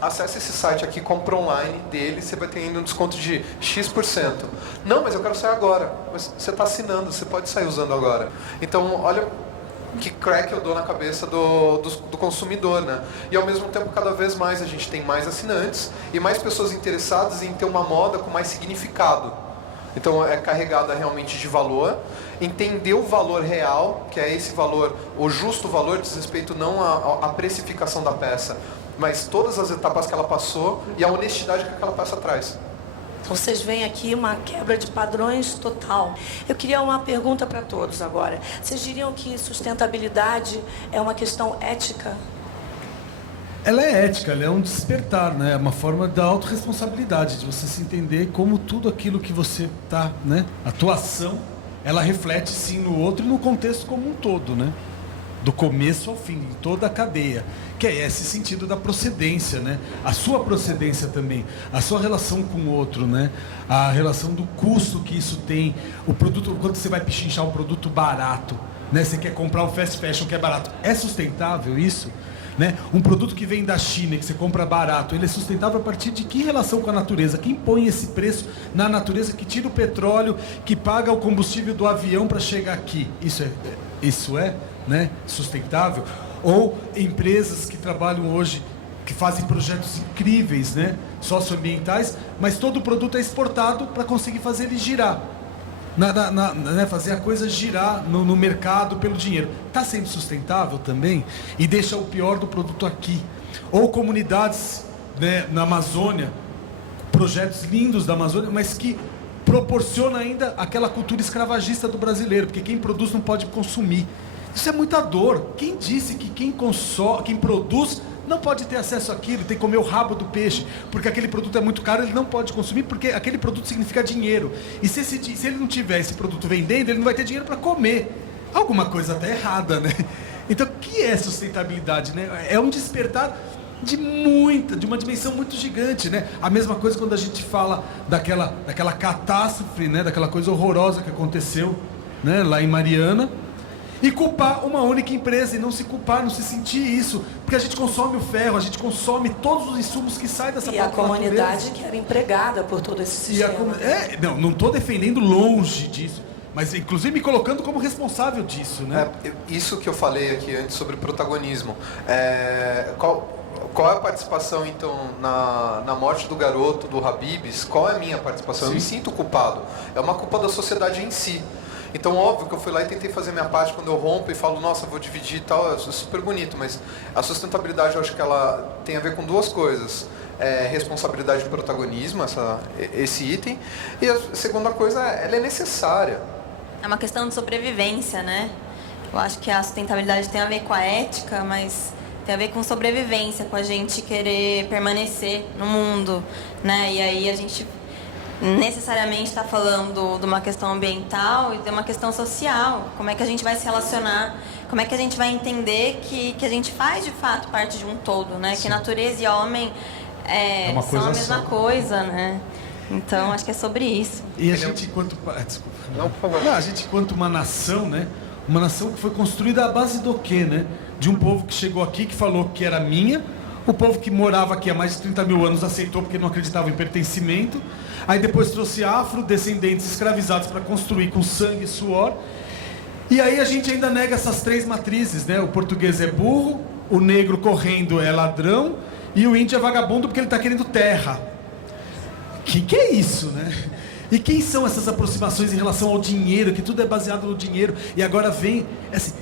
Acesse esse site aqui, compra online dele, você vai ter ainda um desconto de X%. Não, mas eu quero sair agora. Mas você está assinando, você pode sair usando agora. Então, olha que crack eu dou na cabeça do consumidor, né? E ao mesmo tempo, cada vez mais a gente tem mais assinantes e mais pessoas interessadas em ter uma moda com mais significado. Então é carregada realmente de valor, entender o valor real, que é esse valor, o justo valor, diz respeito não à precificação da peça, mas todas as etapas que ela passou e a honestidade que aquela peça traz. Vocês veem aqui uma quebra de padrões total. Eu queria uma pergunta para todos agora. Vocês diriam que sustentabilidade é uma questão ética? Ela é ética, ela é um despertar, né? É uma forma da autorresponsabilidade, de você se entender como tudo aquilo que você está, né? A tua ação, ela reflete sim no outro e no contexto como um todo, né? Do começo ao fim, em toda a cadeia. Que é esse sentido da procedência, né? A sua procedência também, a sua relação com o outro, né? A relação do custo que isso tem. O produto, quando você vai pichinchar um produto barato, né? Você quer comprar um fast fashion que é barato. É sustentável isso? Né? Um produto que vem da China, que você compra barato, ele é sustentável a partir de que relação com a natureza? Quem põe esse preço na natureza, que tira o petróleo, que paga o combustível do avião para chegar aqui? Isso é, né, sustentável? Ou empresas que trabalham hoje, que fazem projetos incríveis, né, socioambientais, mas todo o produto é exportado para conseguir fazer ele girar. Né, fazer a coisa girar no mercado pelo dinheiro. Está sendo sustentável também? E deixa o pior do produto aqui. Ou comunidades, né, na Amazônia, projetos lindos da Amazônia, mas que proporciona ainda aquela cultura escravagista do brasileiro, porque quem produz não pode consumir. Isso é muita dor. Quem disse que quem produz não pode ter acesso àquilo, tem que comer o rabo do peixe, porque aquele produto é muito caro, ele não pode consumir, porque aquele produto significa dinheiro. E se ele não tiver esse produto vendendo, ele não vai ter dinheiro para comer. Alguma coisa está errada, né? Então, o que é sustentabilidade, né? É um despertar de uma dimensão muito gigante, né? A mesma coisa quando a gente fala daquela catástrofe, né? Daquela coisa horrorosa que aconteceu, né? Lá em Mariana. E culpar uma única empresa e não se culpar, não se sentir isso. Porque a gente consome o ferro, a gente consome todos os insumos que saem dessa própria natureza. E a comunidade que era empregada por todo esse sistema. Não estou defendendo longe disso, mas inclusive me colocando como responsável disso, né? Isso que eu falei aqui antes sobre protagonismo. Qual é a participação, então, na morte do garoto, do Habib's? Qual é a minha participação? Sim. Eu me sinto culpado. É uma culpa da sociedade em si. Então, óbvio que eu fui lá e tentei fazer minha parte quando eu rompo e falo, nossa, vou dividir e tal, é super bonito, mas a sustentabilidade eu acho que ela tem a ver com duas coisas. Responsabilidade e protagonismo, esse item, e a segunda coisa, ela é necessária. É uma questão de sobrevivência, né? Eu acho que a sustentabilidade tem a ver com a ética, mas tem a ver com sobrevivência, com a gente querer permanecer no mundo, né? E aí a gente necessariamente está falando de uma questão ambiental e de uma questão social. Como é que a gente vai se relacionar? Como é que a gente vai entender que a gente faz de fato parte de um todo, né? Sim. Que natureza e homem são a mesma coisa, né? Então acho que é sobre isso. E a gente, desculpa. Não, por favor. A gente, enquanto uma nação, né? Uma nação que foi construída à base do quê, né? De um povo que chegou aqui, que falou que era minha, O povo que morava aqui há mais de 30 mil anos aceitou porque não acreditava em pertencimento. Aí depois trouxe afrodescendentes escravizados para construir com sangue e suor. E aí a gente ainda nega essas 3 matrizes, né? O português é burro, o negro correndo é ladrão e o índio é vagabundo porque ele está querendo terra. Que é isso, né? E quem são essas aproximações em relação ao dinheiro, que tudo é baseado no dinheiro, e agora vem, assim,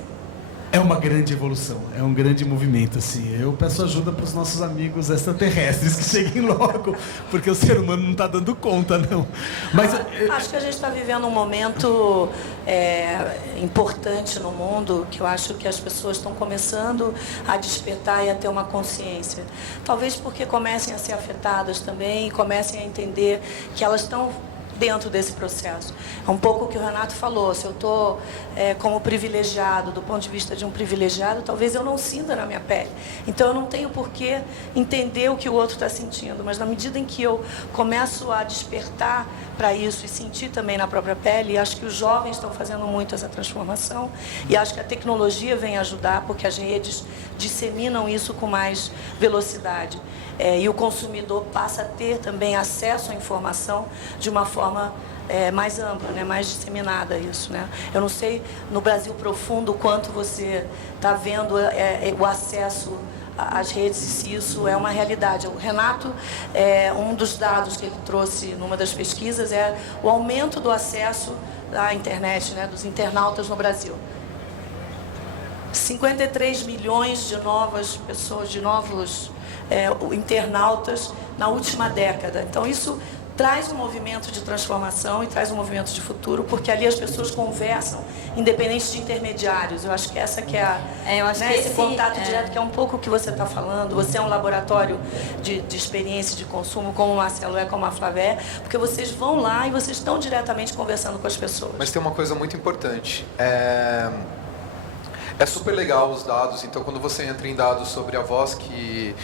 é uma grande evolução, é um grande movimento, assim. Eu peço ajuda para os nossos amigos extraterrestres que cheguem logo, porque o ser humano não está dando conta, não. Mas acho que a gente está vivendo um momento importante no mundo, que eu acho que as pessoas estão começando a despertar e a ter uma consciência. Talvez porque comecem a ser afetadas também, e comecem a entender que elas estão dentro desse processo. É um pouco o que o Renato falou, se eu estou como privilegiado, do ponto de vista de um privilegiado, talvez eu não sinta na minha pele. Então eu não tenho por que entender o que o outro está sentindo, mas na medida em que eu começo a despertar para isso e sentir também na própria pele, acho que os jovens estão fazendo muito essa transformação e acho que a tecnologia vem ajudar, porque as redes disseminam isso com mais velocidade. E o consumidor passa a ter também acesso à informação de uma forma mais ampla, né, mais disseminada isso, né? Eu não sei no Brasil profundo quanto você está vendo o acesso às redes e se isso é uma realidade. O Renato, um dos dados que ele trouxe numa das pesquisas é o aumento do acesso à internet, né, dos internautas no Brasil. 53 milhões de novas pessoas, de novos internautas na última década. Então isso traz um movimento de transformação e traz um movimento de futuro, porque ali as pessoas conversam, independente de intermediários. Eu acho que essa que é esse contato direto, que é um pouco o que você está falando. Você é um laboratório de experiência de consumo, como o Marcelo como a Flávia, porque vocês vão lá e vocês estão diretamente conversando com as pessoas. Mas tem uma coisa muito importante. É super legal os dados, então quando você entra em dados sobre a voz que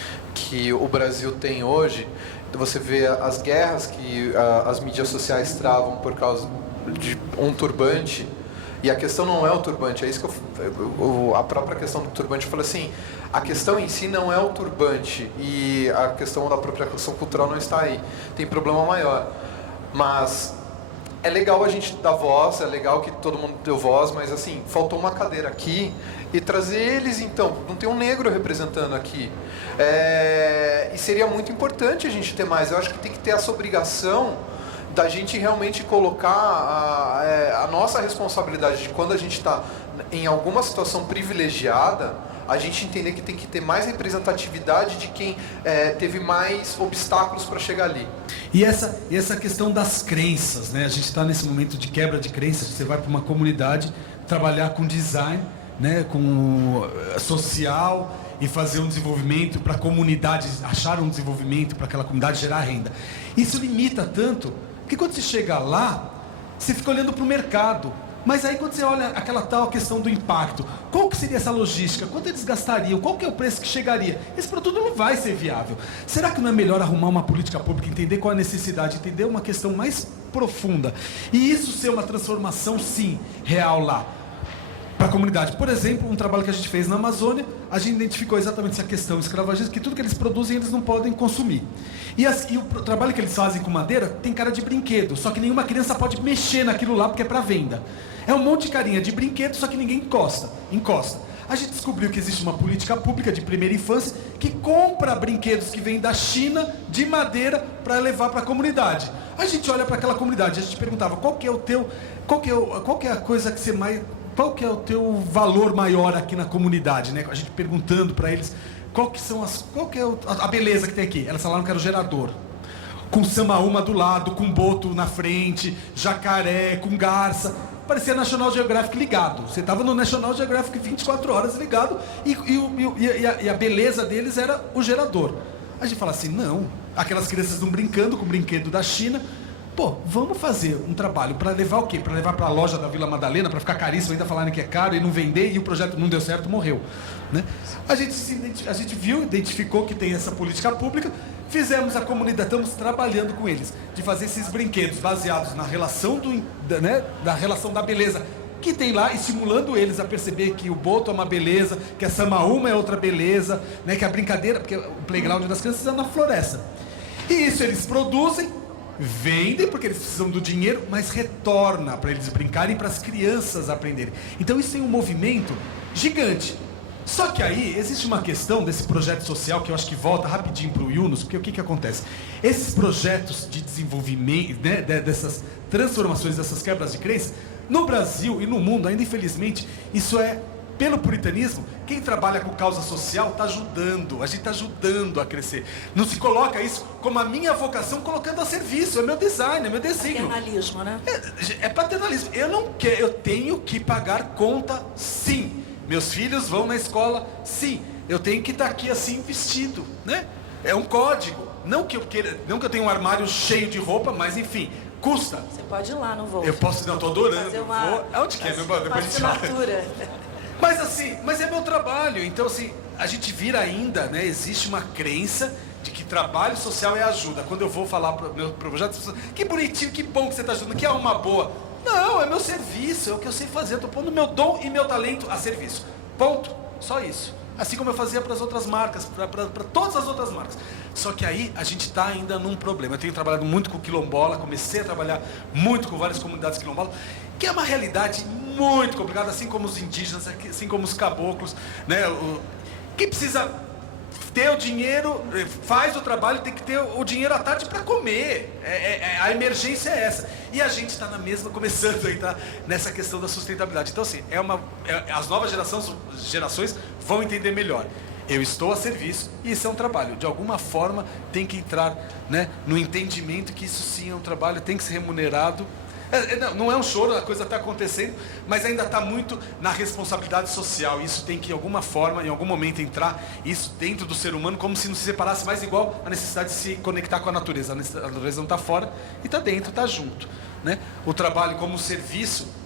o Brasil tem hoje, você vê as guerras que as mídias sociais travam por causa de um turbante, e a questão não é o turbante, é isso que a própria questão do turbante, eu falei assim, a questão em si não é o turbante, e a questão da apropriação cultural não está aí, tem problema maior, mas é legal a gente dar voz, é legal que todo mundo deu voz, mas assim, faltou uma cadeira aqui e trazer eles então, não tem um negro representando aqui. E seria muito importante a gente ter mais, eu acho que tem que ter essa obrigação da gente realmente colocar a nossa responsabilidade de quando a gente está em alguma situação privilegiada, a gente entender que tem que ter mais representatividade de quem teve mais obstáculos para chegar ali. E essa questão das crenças, né? A gente está nesse momento de quebra de crenças, você vai para uma comunidade trabalhar com design, né? Com social e fazer um desenvolvimento para a comunidade, achar um desenvolvimento para aquela comunidade gerar renda. Isso limita tanto, que quando você chega lá, você fica olhando para o mercado. Mas aí quando você olha aquela tal questão do impacto, qual que seria essa logística? Quanto eles gastariam? Qual que é o preço que chegaria? Esse produto não vai ser viável. Será que não é melhor arrumar uma política pública, entender qual é a necessidade, entender uma questão mais profunda? E isso ser uma transformação, sim, real lá, para a comunidade. Por exemplo, um trabalho que a gente fez na Amazônia, a gente identificou exatamente essa questão escravagista, que tudo que eles produzem eles não podem consumir. E o trabalho que eles fazem com madeira tem cara de brinquedo, só que nenhuma criança pode mexer naquilo lá porque é para venda. É um monte de carinha de brinquedo, só que ninguém encosta. A gente descobriu que existe uma política pública de primeira infância que compra brinquedos que vêm da China de madeira para levar para a comunidade. A gente olha para aquela comunidade, a gente perguntava qual que é a coisa que você mais, qual que é o teu valor maior aqui na comunidade, né? A gente perguntando para eles qual que é a beleza que tem aqui. Elas falaram que era o gerador. Com samaúma do lado, com boto na frente, jacaré, com garça. Parecia National Geographic ligado. Você estava no National Geographic 24 horas ligado e a beleza deles era o gerador. A gente fala assim, não, aquelas crianças estão brincando com o brinquedo da China. Pô, vamos fazer um trabalho para levar o quê? Para levar para a loja da Vila Madalena, para ficar caríssimo, ainda falarem que é caro e não vender, e o projeto não deu certo, morreu. Né? A gente viu, identificou que tem essa política pública, fizemos a comunidade, estamos trabalhando com eles, de fazer esses brinquedos baseados na relação, da relação da beleza que tem lá, estimulando eles a perceber que o boto é uma beleza, que a samaúma é outra beleza, né, que a brincadeira, porque o playground das crianças é na floresta. E isso eles produzem, vendem porque eles precisam do dinheiro, mas retorna para eles brincarem e para as crianças aprenderem. Então isso tem um movimento gigante. Só que aí existe uma questão desse projeto social que eu acho que volta rapidinho para o Yunus, porque o que acontece? Esses projetos de desenvolvimento, né, dessas transformações, dessas quebras de crença, no Brasil e no mundo, ainda infelizmente, isso é, pelo puritanismo, quem trabalha com causa social está ajudando, a gente está ajudando a crescer. Não se coloca isso como a minha vocação colocando a serviço, é meu design, é meu desígnio. Paternalismo, né? É paternalismo. Eu não quero, eu tenho que pagar conta, sim. Meus filhos vão na escola, sim. Eu tenho que estar aqui assim vestido, né? É um código. Não que eu queira, não que eu tenha um armário cheio de roupa, mas enfim, custa. Você pode ir lá no voo. Eu posso, não, estou adorando. Fazer uma, onde que é? Depois uma a gente fala. assinatura. Mas assim, mas é meu trabalho. Então assim, a gente vira ainda, né? Existe uma crença de que trabalho social é ajuda. Quando eu vou falar para o meu projeto, as pessoas, que bonitinho, que bom que você está ajudando, que é uma boa. Não, é meu serviço, é o que eu sei fazer. Eu estou pondo meu dom e meu talento a serviço. Ponto. Só isso. Assim como eu fazia para as outras marcas, para todas as outras marcas. Só que aí a gente está ainda num problema. Eu tenho trabalhado muito com quilombola, comecei a trabalhar muito com várias comunidades quilombolas, que é uma realidade muito complicada, assim como os indígenas, assim como os caboclos, né? Que precisa ter o dinheiro, faz o trabalho, tem que ter o dinheiro à tarde para comer. A emergência é essa. E a gente está na mesma, começando a entrar nessa questão da sustentabilidade. Então assim, as novas gerações vão entender melhor. Eu estou a serviço e isso é um trabalho. De alguma forma tem que entrar, né, no entendimento que isso sim é um trabalho, tem que ser remunerado. Não é um choro, a coisa está acontecendo, mas ainda está muito na responsabilidade social. Isso tem que, de alguma forma, em algum momento, entrar isso dentro do ser humano, como se não se separasse mais, igual a necessidade de se conectar com a natureza. A natureza não está fora e está dentro, está junto, né? O trabalho como serviço,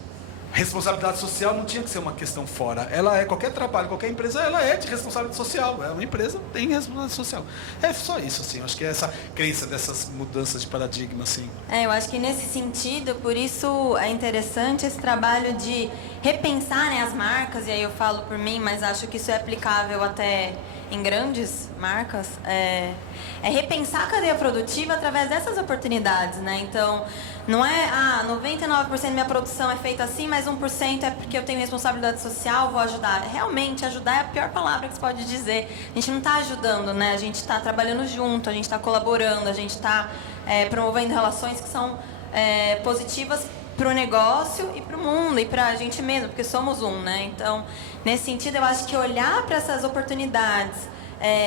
responsabilidade social não tinha que ser uma questão fora. Ela é, qualquer trabalho, qualquer empresa, ela é de responsabilidade social. É uma empresa, tem responsabilidade social. É só isso, assim. Eu acho que é essa crença dessas mudanças de paradigma, assim. Eu acho que nesse sentido, por isso é interessante esse trabalho de repensar, né, as marcas, e aí eu falo por mim, mas acho que isso é aplicável até em grandes marcas, é repensar a cadeia produtiva através dessas oportunidades, né? Então, não é, 99% da minha produção é feita assim, mas 1% é porque eu tenho responsabilidade social, vou ajudar. Realmente, ajudar é a pior palavra que se pode dizer. A gente não está ajudando, né? A gente está trabalhando junto, a gente está colaborando, a gente está promovendo relações que são positivas para o negócio e para o mundo e para a gente mesmo, porque somos um, né? Então, nesse sentido, eu acho que olhar para essas oportunidades,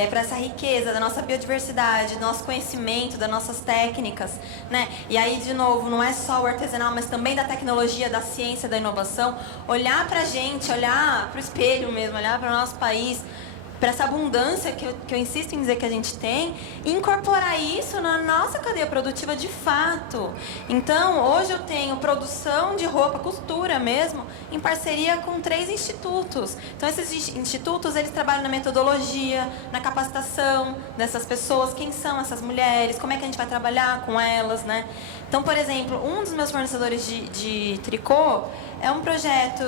para essa riqueza da nossa biodiversidade, do nosso conhecimento, das nossas técnicas, né? E aí, de novo, não é só o artesanal, mas também da tecnologia, da ciência, da inovação. Olhar para a gente, olhar para o espelho mesmo, olhar para o nosso país, para essa abundância que eu insisto em dizer que a gente tem, e incorporar isso na nossa cadeia produtiva de fato. Então, hoje eu tenho produção de roupa, costura mesmo, em parceria com 3 institutos. Então, esses institutos, eles trabalham na metodologia, na capacitação dessas pessoas, quem são essas mulheres, como é que a gente vai trabalhar com elas, né? Então, por exemplo, um dos meus fornecedores de tricô é um projeto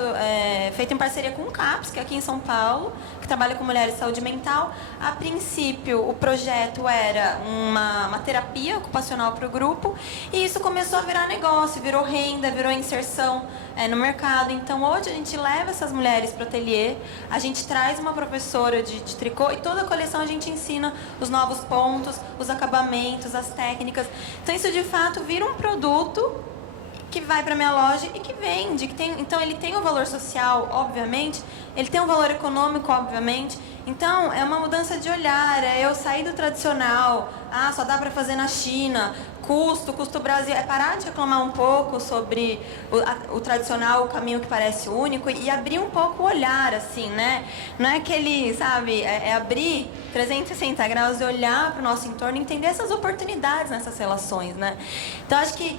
feito em parceria com o CAPS, que é aqui em São Paulo, que trabalha com mulheres e saúde mental. A princípio, o projeto era uma terapia ocupacional para o grupo, e isso começou a virar negócio, virou renda, virou inserção no mercado. Então, hoje a gente leva essas mulheres para o ateliê, a gente traz uma professora de tricô, e toda a coleção a gente ensina os novos pontos, os acabamentos, as técnicas. Então, isso de fato vira um produto que vai para minha loja e que vende. Então, ele tem um valor social, obviamente, ele tem um valor econômico, obviamente. Então, é uma mudança de olhar, é eu sair do tradicional, só dá para fazer na China, custo Brasil, é parar de reclamar um pouco sobre o tradicional, o caminho que parece único, e abrir um pouco o olhar, assim, né? Não é aquele, sabe, é abrir 360 graus e olhar para o nosso entorno e entender essas oportunidades nessas relações, né? Então, acho que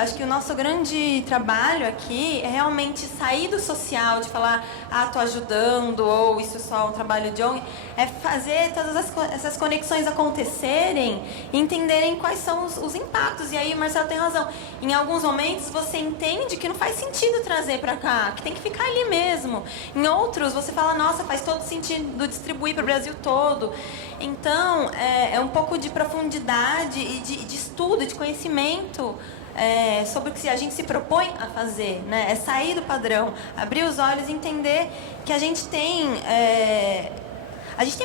acho que o nosso grande trabalho aqui é realmente sair do social, de falar, tô ajudando, ou isso é só um trabalho de ONG, é fazer todas essas conexões acontecerem e entenderem quais são os impactos. E aí o Marcelo tem razão. Em alguns momentos você entende que não faz sentido trazer para cá, que tem que ficar ali mesmo. Em outros você fala, nossa, faz todo sentido distribuir para o Brasil todo. Então, é um pouco de profundidade e de estudo, de conhecimento sobre o que a gente se propõe a fazer, né? É sair do padrão, abrir os olhos e entender que a gente tem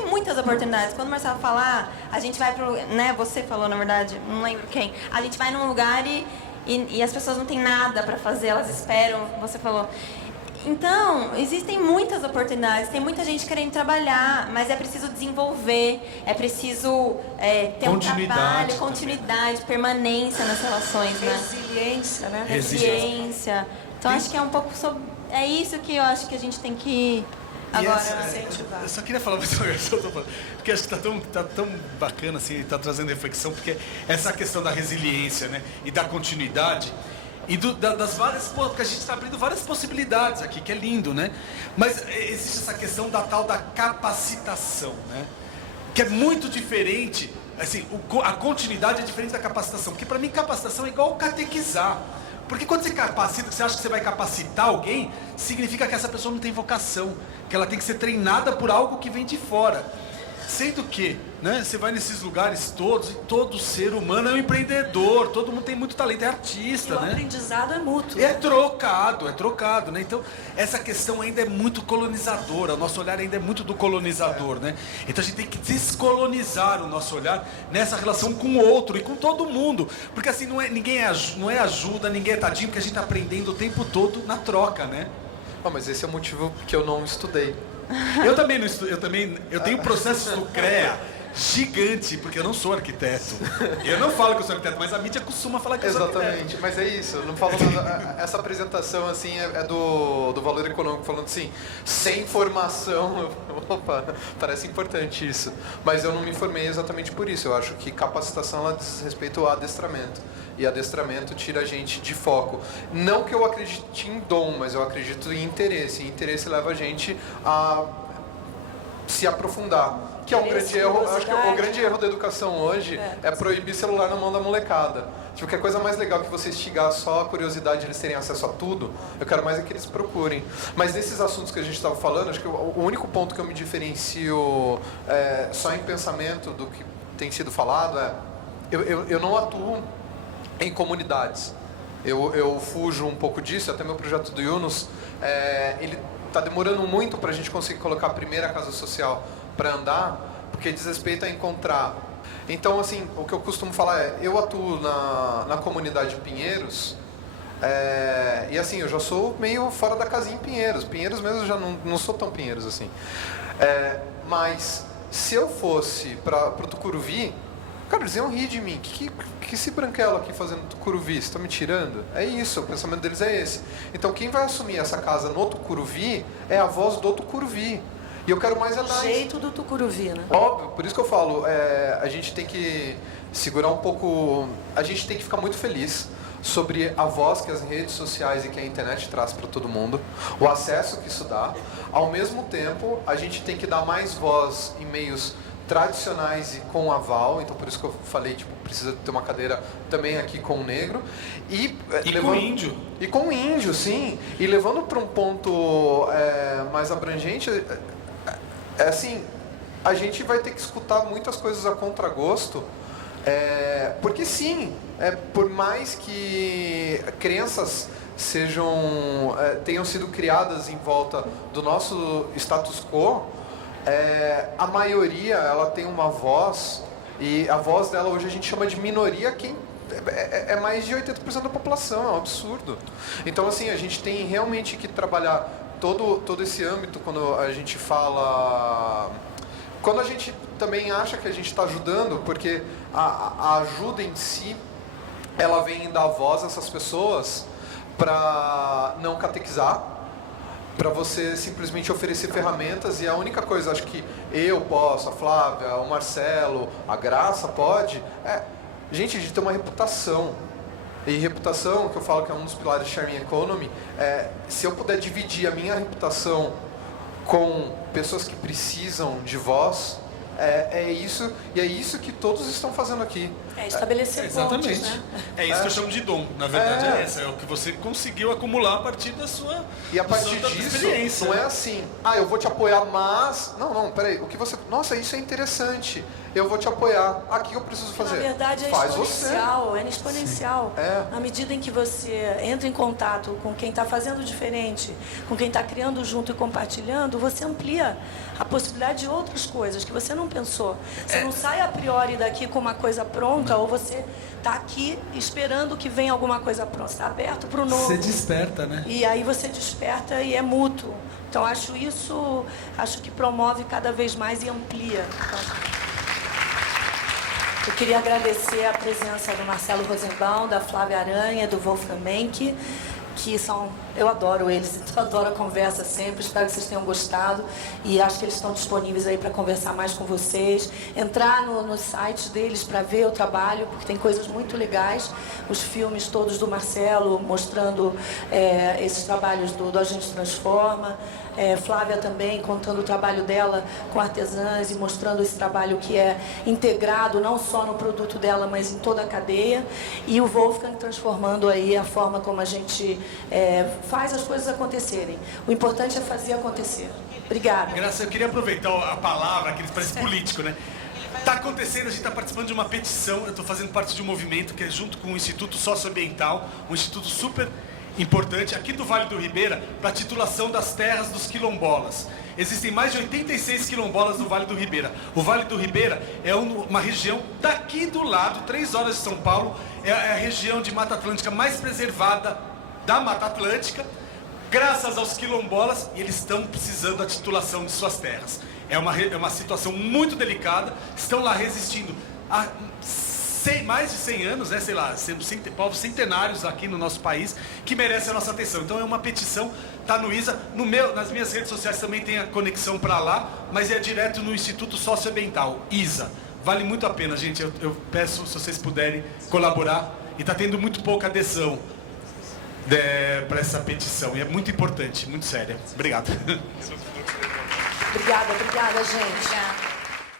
muitas oportunidades. Quando o Marcelo falar, a gente vai pro, né? Você falou, na verdade, não lembro quem. A gente vai num lugar e as pessoas não têm nada para fazer, elas esperam. Você falou. Então, existem muitas oportunidades, tem muita gente querendo trabalhar, mas é preciso desenvolver, é preciso ter um trabalho, continuidade, permanência nas relações, né? Resiliência, né? Resiliência. Então, acho que é um pouco sobre... É isso que eu acho que a gente tem que agora incentivar. Eu só queria falar mais uma vez, porque acho que tá tão bacana, assim, tá trazendo reflexão, porque essa questão da resiliência, né, e da continuidade... E das várias... Porque a gente está abrindo várias possibilidades aqui, que é lindo, né? Mas existe essa questão da tal da capacitação, né? Que é muito diferente... Assim, a continuidade é diferente da capacitação. Porque para mim capacitação é igual catequizar. Porque quando você capacita, você acha que você vai capacitar alguém, significa que essa pessoa não tem vocação. Que ela tem que ser treinada por algo que vem de fora. Sendo que, né, você vai nesses lugares todos e todo ser humano é um empreendedor, todo mundo tem muito talento, é artista, e né? O aprendizado é mútuo. É trocado, né? Então, essa questão ainda é muito colonizadora, o nosso olhar ainda é muito do colonizador, né? Então a gente tem que descolonizar o nosso olhar nessa relação com o outro e com todo mundo. Porque assim, não é ajuda, ninguém é tadinho, porque a gente está aprendendo o tempo todo na troca, né? Mas esse é o motivo que eu não estudei. Eu também não estudo, eu tenho processos do CREA gigante, porque eu não sou arquiteto. Eu não falo que eu sou arquiteto, mas a mídia costuma falar que eu sou arquiteto. Exatamente, mas é isso, eu não falo nada, essa apresentação assim é do valor econômico, falando assim, sem formação. Opa, parece importante isso. Mas eu não me formei exatamente por isso. Eu acho que capacitação ela diz respeito ao adestramento. E adestramento tira a gente de foco. Não que eu acredite em dom, mas eu acredito em interesse. E interesse leva a gente a se aprofundar. Que é um grande erro. Acho que o grande erro da educação hoje é proibir celular na mão da molecada. Tipo, que a coisa mais legal que você instigar só a curiosidade de eles terem acesso a tudo, eu quero mais é que eles procurem. Mas nesses assuntos que a gente estava falando, acho que o único ponto que eu me diferencio só em pensamento do que tem sido falado eu não atuo em comunidades. Eu fujo um pouco disso, até meu projeto do Yunus, ele está demorando muito para a gente conseguir colocar a primeira casa social para andar, porque diz respeito a encontrar. Então, assim, o que eu costumo falar eu atuo na comunidade Pinheiros, e assim, eu já sou meio fora da casinha em Pinheiros. Pinheiros mesmo eu já não sou tão Pinheiros assim. Mas se eu fosse para o Tucuruvi, cara, eles iam rir de mim. Que esse branquelo aqui fazendo Tucuruvi? Você está me tirando? É isso, o pensamento deles é esse. Então quem vai assumir essa casa no Tucuruvi é a voz do Tucuruvi. E eu quero mais O jeito do Tucuruvi, né? Óbvio, por isso que eu falo, a gente tem que segurar um pouco, a gente tem que ficar muito feliz sobre a voz que as redes sociais e que a internet traz para todo mundo, o acesso que isso dá. Ao mesmo tempo, a gente tem que dar mais voz em meios tradicionais e com aval, então por isso que eu falei, tipo, precisa ter uma cadeira também aqui com o negro e com o índio. E com o índio, sim. E levando para um ponto mais abrangente, assim, a gente vai ter que escutar muitas coisas a contragosto, porque sim, por mais que crenças tenham sido criadas em volta do nosso status quo, a maioria ela tem uma voz, e a voz dela hoje a gente chama de minoria, quem é mais de 80% da população, é um absurdo. Então assim, a gente tem realmente que trabalhar todo esse âmbito quando a gente fala... Quando a gente também acha que a gente está ajudando, porque a ajuda em si, ela vem em dar voz a essas pessoas para não catequizar, para você simplesmente oferecer ferramentas, e a única coisa, acho que eu posso, a Flávia, o Marcelo, a Graça pode, gente, a gente tem uma reputação. E reputação, que eu falo que é um dos pilares de Sharing Economy, se eu puder dividir a minha reputação com pessoas que precisam de voz, é isso, e é isso que todos estão fazendo aqui. Estabelecer Exatamente. pontos, né? É isso que eu chamo de dom. Na verdade é o que você conseguiu acumular a partir da sua E a partir da disso, experiência. não é assim, eu vou te apoiar, mas... Não, peraí, o que você... Nossa, isso é interessante, eu vou te apoiar. Aqui eu preciso fazer. Na verdade é Faz exponencial, é exponencial. À medida em que você entra em contato com quem está fazendo diferente, com quem está criando junto e compartilhando, você amplia a possibilidade de outras coisas que você não pensou. Você não sai a priori daqui com uma coisa pronta, ou você está aqui esperando que venha alguma coisa pronta. Você está aberto para o novo. Você desperta, né? E aí você desperta e é mútuo. Então acho que promove cada vez mais e amplia. Então, eu queria agradecer a presença do Marcelo Rosenbaum, da Flávia Aranha, do Wolfgang Menck, que são... Eu adoro eles, então adoro a conversa sempre, espero que vocês tenham gostado e acho que eles estão disponíveis aí para conversar mais com vocês, entrar nos sites deles para ver o trabalho, porque tem coisas muito legais, os filmes todos do Marcelo mostrando esses trabalhos do A Gente Transforma, Flávia também contando o trabalho dela com artesãs e mostrando esse trabalho que é integrado não só no produto dela, mas em toda a cadeia, e o Wolfgang transformando aí a forma como a gente faz as coisas acontecerem. O importante é fazer acontecer. Obrigada. Graça, eu queria aproveitar a palavra, que parece político, né? Está acontecendo, a gente está participando de uma petição, eu estou fazendo parte de um movimento que é junto com o Instituto Socioambiental, um instituto super importante aqui do Vale do Ribeira, para a titulação das terras dos quilombolas. Existem mais de 86 quilombolas no Vale do Ribeira. O Vale do Ribeira é uma região daqui do lado, 3 horas de São Paulo, é a região de Mata Atlântica mais preservada da Mata Atlântica, graças aos quilombolas, e eles estão precisando da titulação de suas terras. É uma situação muito delicada, estão lá resistindo há mais de 100 anos, né, sei lá, povos centenários aqui no nosso país, que merecem a nossa atenção. Então é uma petição, tá no ISA, nas minhas redes sociais também tem a conexão para lá, mas é direto no Instituto Socioambiental, ISA. Vale muito a pena, gente, eu peço se vocês puderem colaborar, e está tendo muito pouca adesão para essa petição, e é muito importante, muito séria. Obrigado. Obrigada, gente. Obrigada.